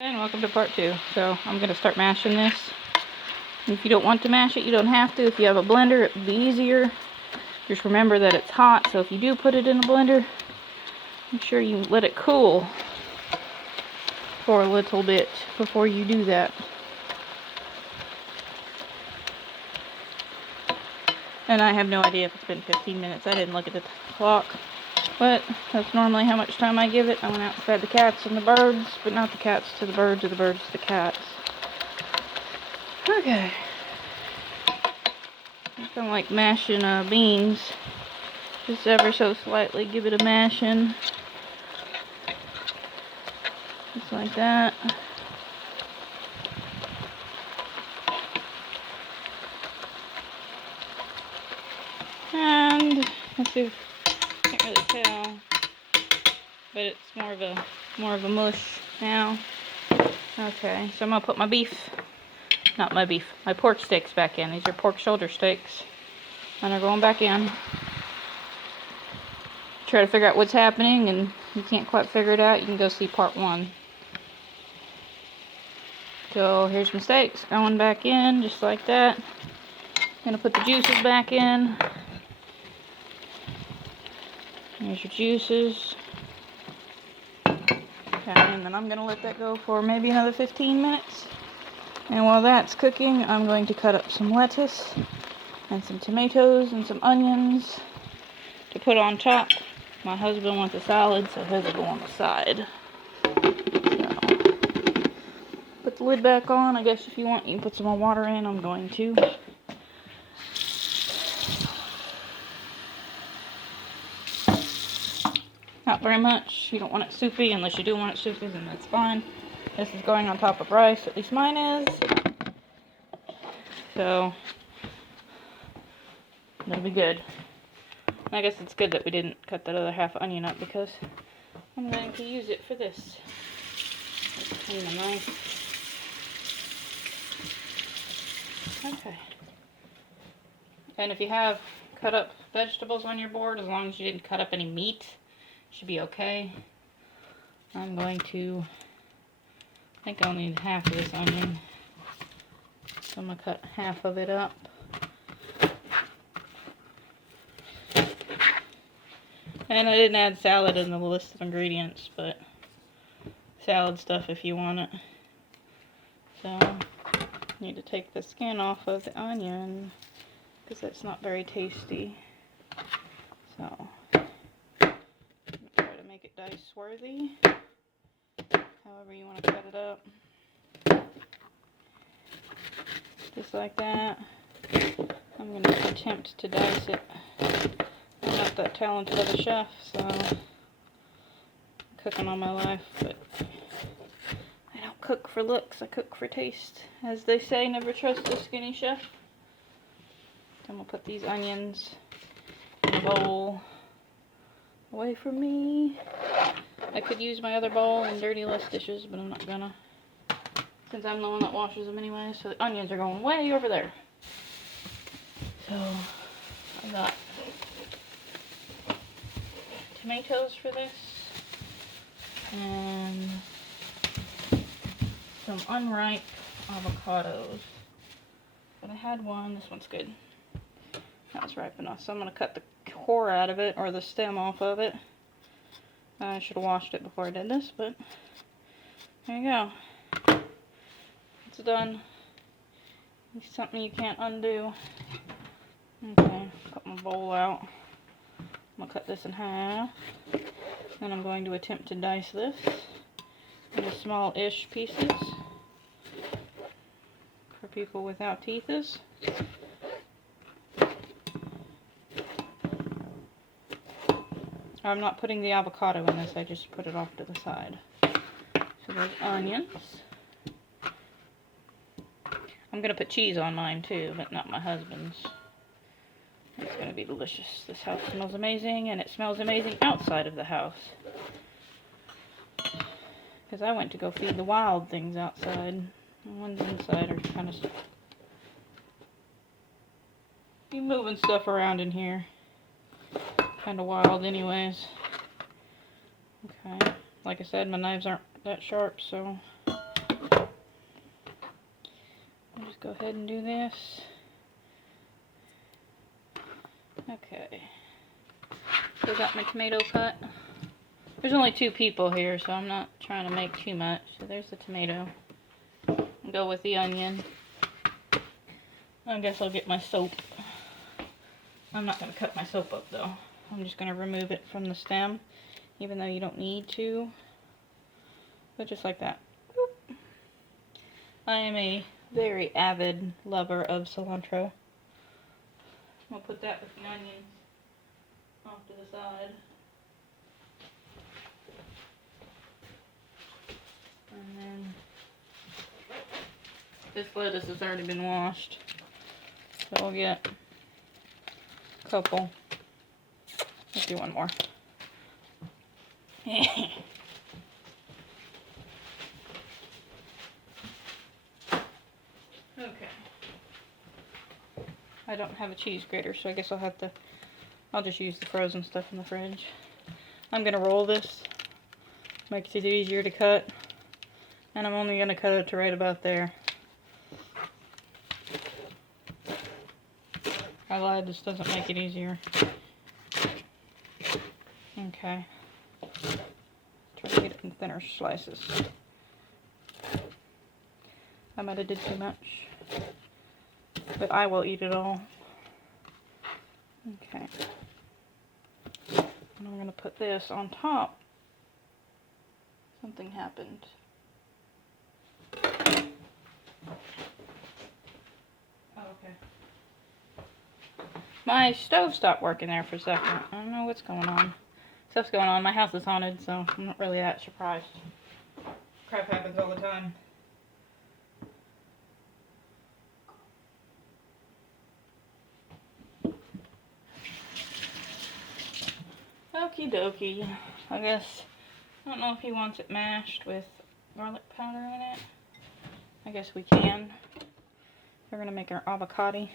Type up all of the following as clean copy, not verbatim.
And welcome to part 2. So I'm going to start mashing this. If you don't want to mash it, you don't have to. If you have a blender, it would be easier. Just remember that it's hot, so if you do put it in a blender, make sure you let it cool for a little bit before you do that. And I have no idea if it's been 15 minutes. I didn't look at the clock. But that's normally how much time I give it. I went out and fed the cats and the birds, but not the cats to the birds or the birds to the cats. Okay. It's kind of like mashing beans. Just ever so slightly give it a mashing. Just like that. And let's see. Can't really tell, but it's more of a mush now. Okay, so I'm gonna put my pork steaks back in. These are pork shoulder steaks, and they're going back in. Try to figure out what's happening, and you can't quite figure it out, you can go see part 1. So here's my steaks going back in, just like that. Gonna put the juices back in. Here's your juices. Okay, and then I'm going to let that go for maybe another 15 minutes. And while that's cooking, I'm going to cut up some lettuce and some tomatoes and some onions to put on top. My husband wants a salad, so his will go on the side. So, put the lid back on. I guess if you want, you can put some more water in. I'm going to. Not very much. You don't want it soupy. Unless you do want it soupy, then that's fine. This is going on top of rice. At least mine is. So, it'll be good. I guess it's good that we didn't cut that other half onion up because I'm going to use it for this. Let's clean the knife. Okay. And if you have cut up vegetables on your board, as long as you didn't cut up any meat, should be okay. I'm going to, I think I'll need half of this onion. So I'm going to cut half of it up. And I didn't add salad in the list of ingredients, but salad stuff if you want it. So, need to take the skin off of the onion because that's not very tasty. So, make it dice worthy, however you want to cut it up, just like that. I'm going to attempt to dice it. I'm not that talented of a chef, so I'm cooking all my life, but I don't cook for looks, I cook for taste. As they say, never trust a skinny chef. I'm going to put these onions in a bowl. Away from me. I could use my other bowl and dirty less dishes, but I'm not gonna, since I'm the one that washes them anyway. So the onions are going way over there. So I got tomatoes for this and some unripe avocados. But I had one. This one's good. That was ripe enough. So I'm gonna cut the core out of it, or the stem off of it. I should have washed it before I did this, but there you go. It's done. It's something you can't undo. Okay, cut my bowl out. I'm gonna cut this in half. Then I'm going to attempt to dice this into small-ish pieces for people without teeths. I'm not putting the avocado in this, I just put it off to the side. So those onions. I'm going to put cheese on mine too, but not my husband's. It's going to be delicious. This house smells amazing, and it smells amazing outside of the house. Because I went to go feed the wild things outside. The ones inside are kind of... be moving stuff around in here. Kind of wild anyways. Okay, like I said, my knives aren't that sharp, so Just go ahead and do this. Okay. Still got my tomato cut. There's only 2 people here, so I'm not trying to make too much. So there's the tomato. I'll go with the onion. I guess I'll get my soap. I'm not going to cut my soap up though. I'm just going to remove it from the stem, even though you don't need to. But just like that. Boop. I am a very avid lover of cilantro. I'll put that with the onions off to the side. And then this lettuce has already been washed. So we'll get a couple. Let's do one more. Okay. I don't have a cheese grater, so I guess I'll just use the frozen stuff in the fridge. I'm gonna roll this. Makes it easier to cut. And I'm only gonna cut it to right about there. I lied, this doesn't make it easier. Okay. Try to get it in thinner slices. I might have did too much. But I will eat it all. Okay. And I'm going to put this on top. Something happened. Oh, okay. My stove stopped working there for a second. I don't know what's going on. Stuff's going on. My house is haunted, so I'm not really that surprised. Crap happens all the time. Okie dokie. I guess, I don't know if he wants it mashed with garlic powder in it. I guess we can. We're going to make our avocado.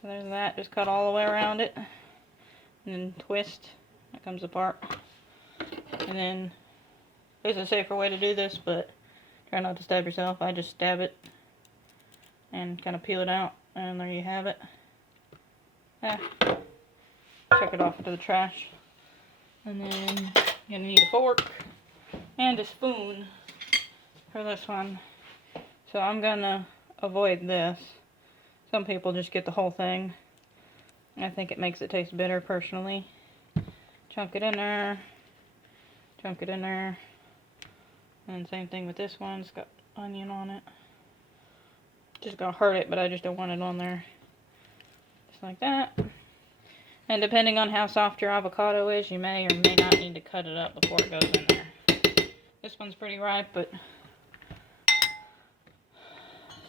So there's that. Just cut all the way around it. And then twist. It comes apart. And then, there's a safer way to do this, but try not to stab yourself. I just stab it and kind of peel it out. And there you have it. Chuck it off into the trash. And then you're going to need a fork and a spoon for this one. So I'm going to avoid this. Some people just get the whole thing. I think it makes it taste bitter personally. Chunk it in there. Chunk it in there. And same thing with this one. It's got onion on it. Just going to hurt it, but I just don't want it on there. Just like that. And depending on how soft your avocado is, you may or may not need to cut it up before it goes in there. This one's pretty ripe, but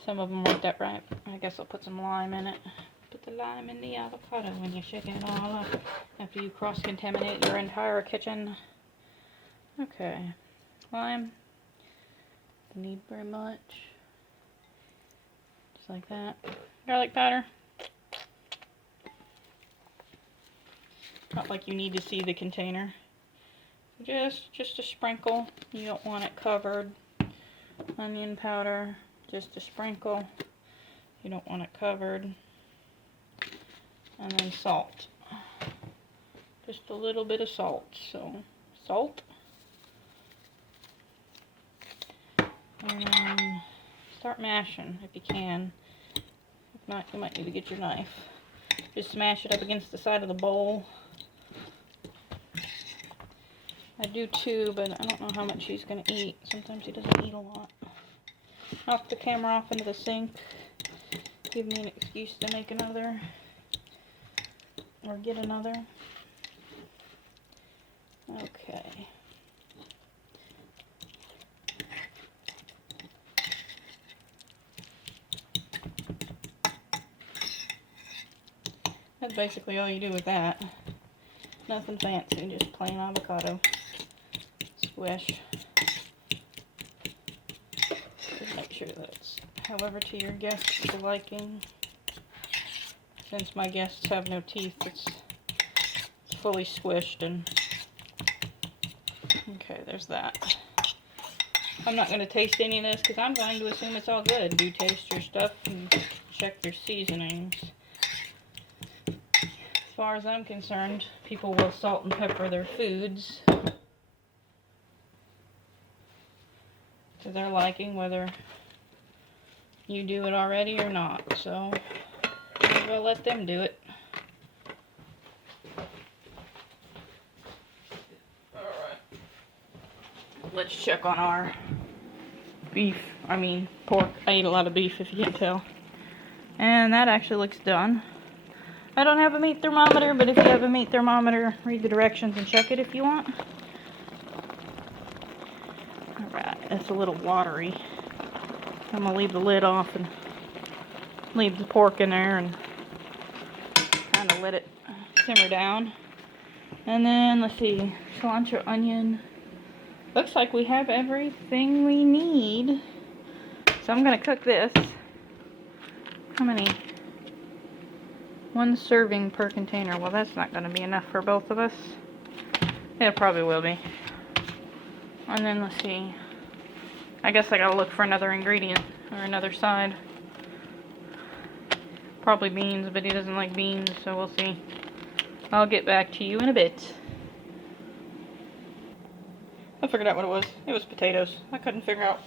some of them weren't that ripe. I guess I'll put some lime in it. Put the lime in the avocado when you shake it all up after you cross-contaminate your entire kitchen. Okay. Lime. Don't need very much. Just like that. Garlic powder. Not like you need to see the container. Just a sprinkle. You don't want it covered. Onion powder. Just a sprinkle. You don't want it covered. And then salt. Just a little bit of salt. So, salt. And then start mashing if you can. If not, you might need to get your knife. Just smash it up against the side of the bowl. I do too, but I don't know how much he's going to eat. Sometimes he doesn't eat a lot. Knock the camera off into the sink. Give me an excuse to make another. Or get another. Okay. That's basically all you do with that. Nothing fancy, just plain avocado. Swish. Just make sure that it's however to your guest's liking. Since my guests have no teeth, it's fully squished and okay, there's that. I'm not going to taste any of this because I'm going to assume it's all good. Do taste your stuff and check your seasonings. As far as I'm concerned, people will salt and pepper their foods to their liking, whether you do it already or not. So maybe I'll let them do it. Alright. Let's check on our pork. I eat a lot of beef, if you can't tell. And that actually looks done. I don't have a meat thermometer, but if you have a meat thermometer, read the directions and check it if you want. Alright, it's a little watery. I'm going to leave the lid off and leave the pork in there and kind of let it simmer down. And then, let's see, cilantro, onion. Looks like we have everything we need. So I'm going to cook this. How many? 1 serving per container. Well, that's not going to be enough for both of us. It probably will be. And then, let's see. I guess I got to look for another ingredient or another side. Probably beans, but he doesn't like beans, so we'll see. I'll get back to you in a bit. I figured out what it was. It was potatoes. I couldn't figure out.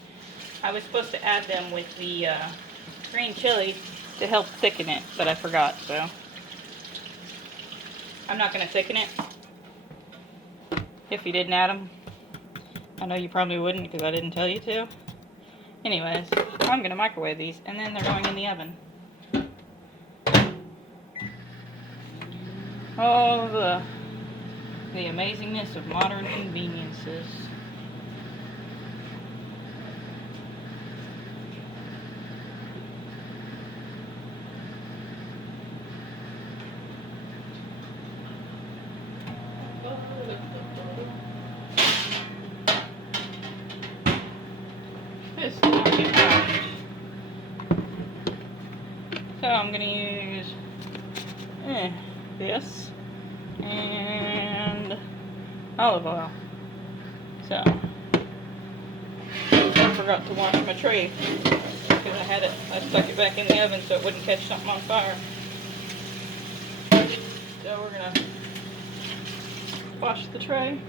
I was supposed to add them with the green chili to help thicken it, but I forgot, so I'm not going to thicken it if you didn't add them. I know you probably wouldn't because I didn't tell you to. Anyways, I'm going to microwave these, and then they're going in the oven. Oh, the amazingness of modern conveniences. This is not getting washed. So I'm going to use this and olive oil. So I forgot to wash my tray because I stuck it back in the oven so it wouldn't catch something on fire. So we're gonna wash the tray.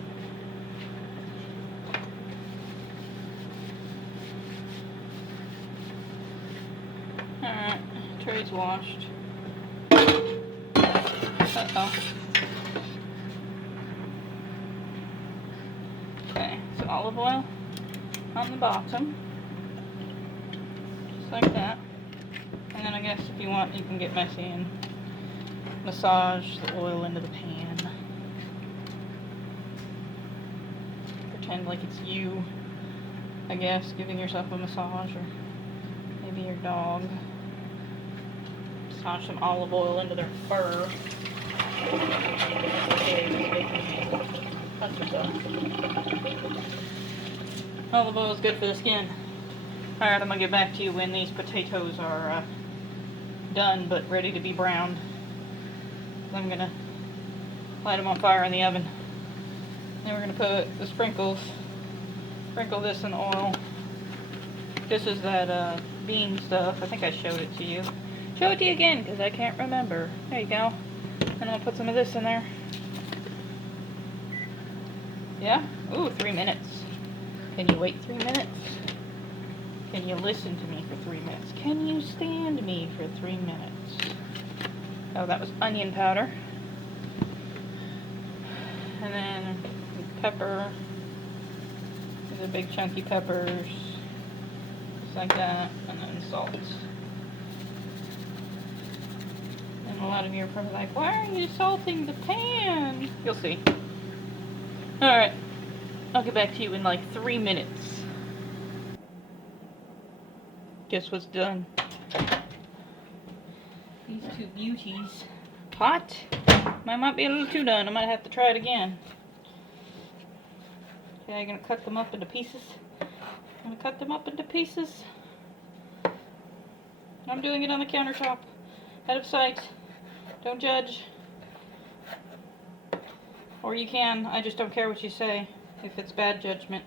Alright, tray's washed. Uh-oh. Okay, so olive oil on the bottom. Just like that. And then I guess if you want, you can get messy and massage the oil into the pan. Pretend like it's you, I guess, giving yourself a massage, or maybe your dog. Massage some olive oil into their fur. Olive oil is good for the skin. Alright, I'm going to get back to you when these potatoes are done but ready to be browned. I'm going to light them on fire in the oven. Then we're going to put the sprinkle this in oil. This is that bean stuff. I think I showed it to you. Show it to you again because I can't remember. There you go. And I'm going to put some of this in there. Yeah? Ooh, 3 minutes. Can you wait 3 minutes? Can you listen to me for 3 minutes? Can you stand me for 3 minutes? Oh, that was onion powder. And then pepper. These are big chunky peppers. Just like that. And then salt. And a lot of you are probably like, why are you salting the pan? You'll see. Alright. I'll get back to you in like 3 minutes. Guess what's done? These two beauties. Hot? Mine might be a little too done. I might have to try it again. Okay, I'm going to cut them up into pieces. I'm going to cut them up into pieces. I'm doing it on the countertop. Out of sight. Don't judge. Or you can. I just don't care what you say if it's bad judgment.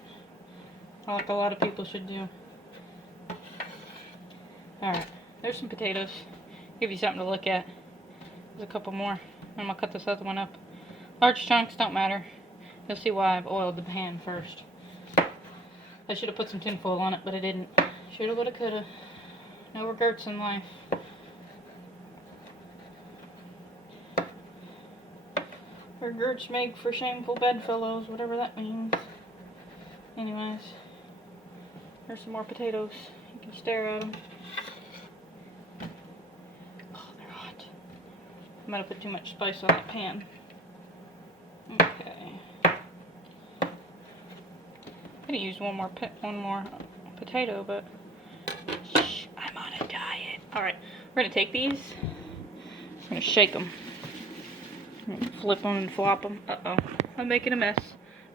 like a lot of people should do. Alright, there's some potatoes. Give you something to look at. There's a couple more. I'm going to cut this other one up. Large chunks don't matter. You'll see why I've oiled the pan first. I should have put some tin foil on it, but I didn't. Shoulda, woulda, coulda. No regrets in life. Regrets make for shameful bedfellows, whatever that means. Anyways, there's some more potatoes. You can stare at them. Oh, they're hot. I might have put too much spice on that pan. Okay. I could have used one more potato, but shh, I'm on a diet. Alright, we're going to take these. We're going to shake them. Flip them and flop them. Uh-oh. I'm making a mess.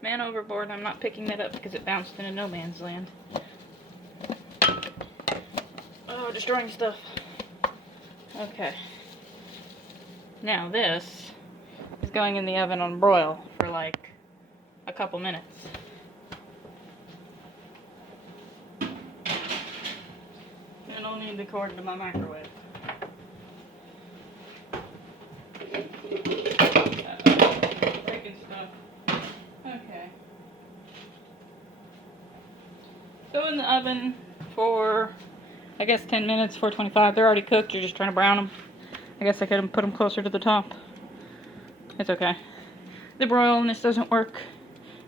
Man overboard. I'm not picking that up because it bounced into no man's land. Oh, destroying stuff. Okay. Now this is going in the oven on broil for like a couple minutes. I don't need to cord to my microwave. Go in the oven for, I guess, 10 minutes, 425. They're already cooked. You're just trying to brown them. I guess I could have put them closer to the top. It's okay. The broil on this doesn't work.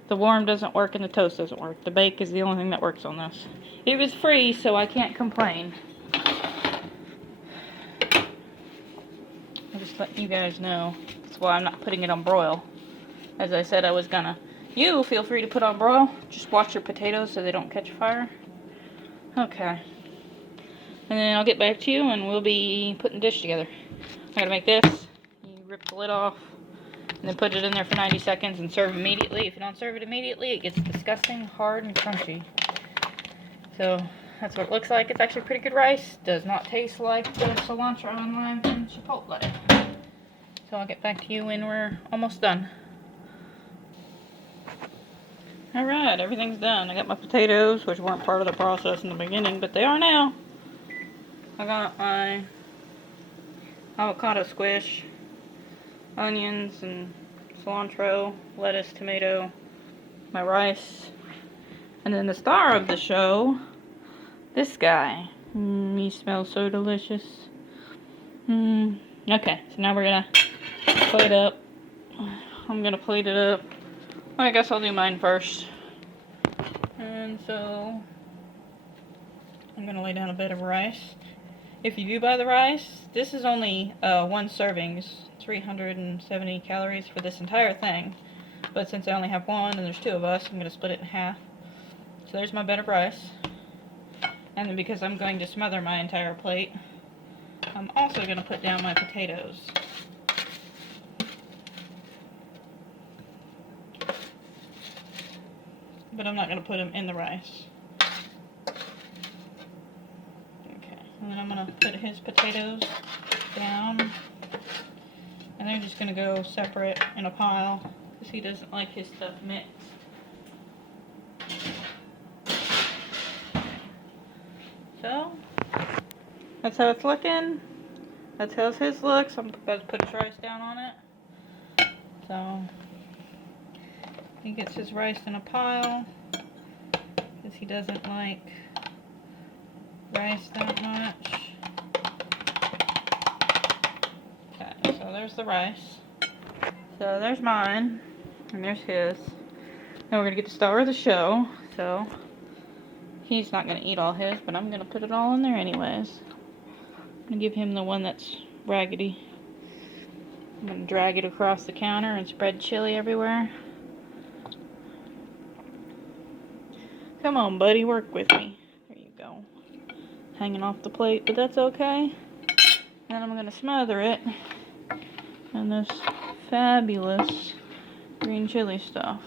The warm doesn't work, and the toast doesn't work. The bake is the only thing that works on this. It was free, so I can't complain. I'll just let you guys know. That's why I'm not putting it on broil. As I said I was gonna. You feel free to put on broil. Just watch your potatoes so they don't catch fire. Okay. And then I'll get back to you and we'll be putting the dish together. I gotta make this. You rip the lid off and then put it in there for 90 seconds and serve immediately. If you don't serve it immediately, it gets disgusting, hard, and crunchy. So that's what it looks like. It's actually pretty good rice. Does not taste like the cilantro and lime and chipotle. So I'll get back to you when we're almost done. Alright, everything's done. I got my potatoes, which weren't part of the process in the beginning, but they are now. I got my avocado squish, onions and cilantro, lettuce, tomato, my rice, and then the star of the show, this guy. He smells so delicious. Okay, so now we're gonna plate up. I'm gonna plate it up. I guess I'll do mine first. And so I'm gonna lay down a bit of rice. If you do buy the rice, this is only one serving. It's 370 calories for this entire thing. But since I only have one and there's two of us, I'm gonna split it in half. So there's my bed of rice. And then because I'm going to smother my entire plate, I'm also gonna put down my potatoes. But I'm not going to put them in the rice. Okay, and then I'm going to put his potatoes down. And they're just going to go separate in a pile because he doesn't like his stuff mixed. So, that's how it's looking. That's how his looks. I'm about to put his rice down on it. So he gets his rice in a pile because he doesn't like rice that much. Okay, so there's the rice. So there's mine, and there's his. Now we're going to get the star of the show. So he's not going to eat all his, but I'm going to put it all in there anyways. I'm going to give him the one that's raggedy. I'm going to drag it across the counter and spread chili everywhere. Come on, buddy, work with me. There you go. Hanging off the plate, but that's okay. Then I'm going to smother it in this fabulous green chili stuff.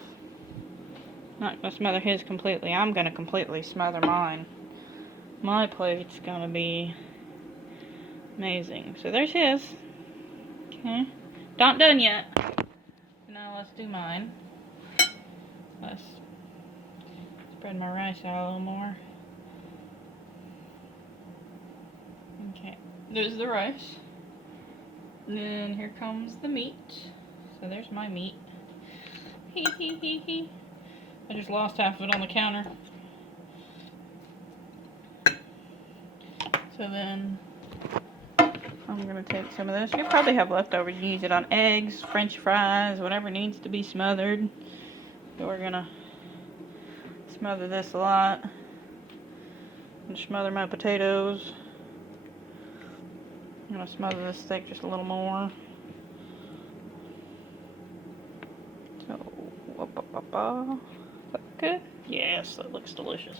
Not going to smother his completely. I'm going to completely smother mine. My plate's going to be amazing. So there's his. Okay. Not done yet. Now let's do mine. Let's Spread my rice out a little more. Okay, there's the rice. And then here comes the meat. So there's my meat. Hee hee hee hee. I just lost half of it on the counter. So then I'm going to take some of this. You probably have leftover. You can use it on eggs, french fries, whatever needs to be smothered. So we're going to smother this a lot. And smother my potatoes. I'm going to smother this steak just a little more. So, is that good? Yes, that looks delicious.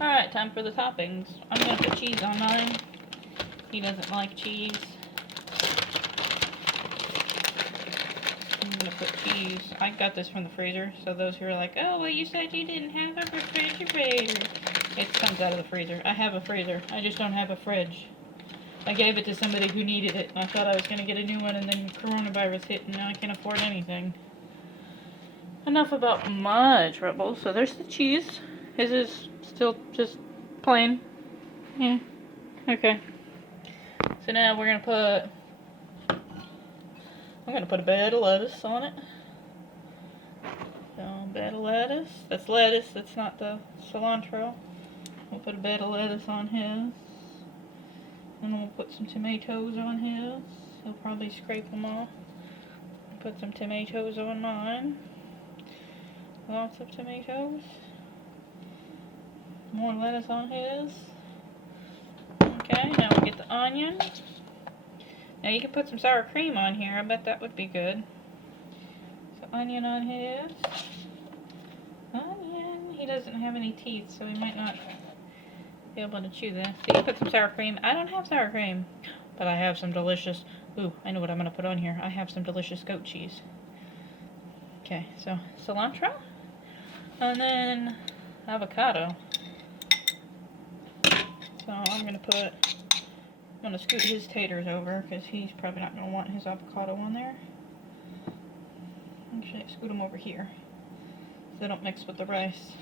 Alright, time for the toppings. I'm going to put cheese on mine. He doesn't like cheese. I'm going to put cheese. I got this from the freezer, so those who are like, oh, well, you said you didn't have a refrigerator. It comes out of the freezer. I have a freezer. I just don't have a fridge. I gave it to somebody who needed it, and I thought I was going to get a new one, and then coronavirus hit, and now I can't afford anything. Enough about my troubles. So there's the cheese. His is still just plain. Yeah. Okay. So now we're going to put... I'm going to put a bed of lettuce on it. So, bed of lettuce. That's lettuce. That's not the cilantro. We'll put a bed of lettuce on his. And we'll put some tomatoes on his. He'll probably scrape them off. Put some tomatoes on mine. Lots of tomatoes. More lettuce on his. Okay, now we'll get the onion. Now you can put some sour cream on here. I bet that would be good. So onion on his. Onion. He doesn't have any teeth, so he might not be able to chew this. So you can put some sour cream. I don't have sour cream, but I have some delicious... Ooh, I know what I'm going to put on here. I have some delicious goat cheese. Okay, so cilantro. And then avocado. So I'm going to scoot his taters over because he's probably not going to want his avocado on there. Actually, scoot them over here so they don't mix with the rice.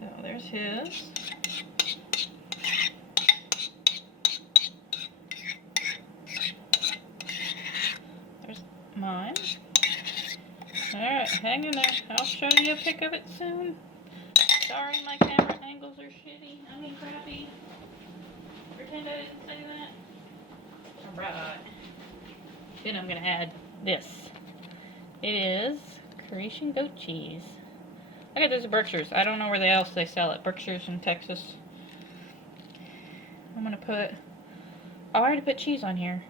So there's his. There's mine. Alright, hang in there. I'll show you a pic of it soon. Sorry, my camera angles are shitty. I mean, crappy. Pretend I didn't say that. Alright. Then I'm going to add this. It is Croatian goat cheese. I got this at Berkshire's. I don't know where else they sell it. Berkshire's in Texas. I'm going to put... Oh, I already put cheese on here.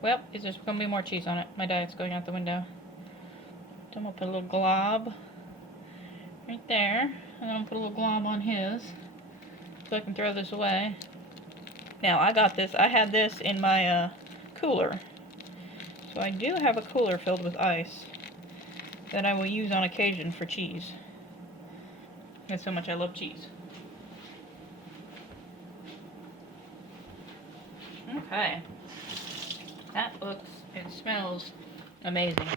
Well, there's going to be more cheese on it. My diet's going out the window. So I'm going to put a little glob right there. And then I'm going to put a little glob on his. So I can throw this away. Now, I got this. I had this in my cooler. So I do have a cooler filled with ice that I will use on occasion for cheese. That's how much I love cheese. Okay. That looks and smells amazing.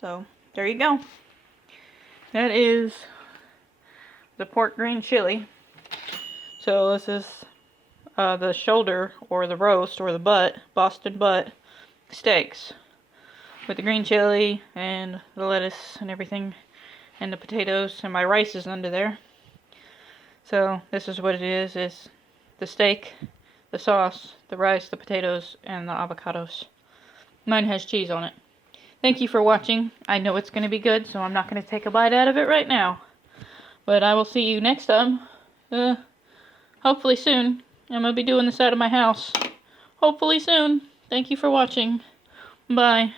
So, there you go. That is the pork green chili. So, this is the shoulder, or the roast, or the butt, Boston butt steaks. With the green chili, and the lettuce, and everything. And the potatoes, and my rice is under there. So, this is what it is. It's the steak, the sauce, the rice, the potatoes, and the avocados. Mine has cheese on it. Thank you for watching. I know it's going to be good, so I'm not going to take a bite out of it right now. But I will see you next time. Hopefully soon. I'm going to be doing this out of my house. Hopefully soon. Thank you for watching. Bye.